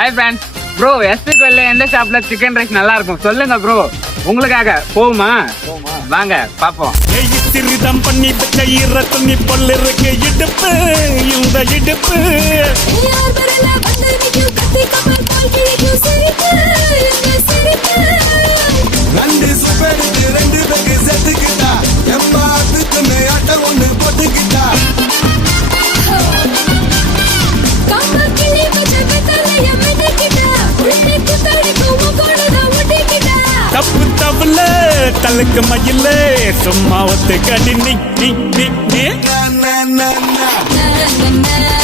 Hi friends. Bro எஸ்பிக்கு வெளில எந்த ஷாப்ல சிக்கன் ரைஸ் நல்லா இருக்கும் சொல்லுங்க ப்ரோ. உங்களுக்காக போகுமா? வாங்க பாப்போம். திருதம் பண்ணி வச்ச ஈர துணி பொல்லு இருக்கு இடுப்பு இந்த இடுப்பு ரெண்டு சுப்பருக்கு ரெண்டு பேருக்கு செத்துக்கிட்டா எம்மாத்துக்கு மேட்ட ஒண்ணு போட்டுக்கிட்டா தப்பு தப்புல தலுக்கு மயில சும்மா ஒத்து கடி நீ na na na na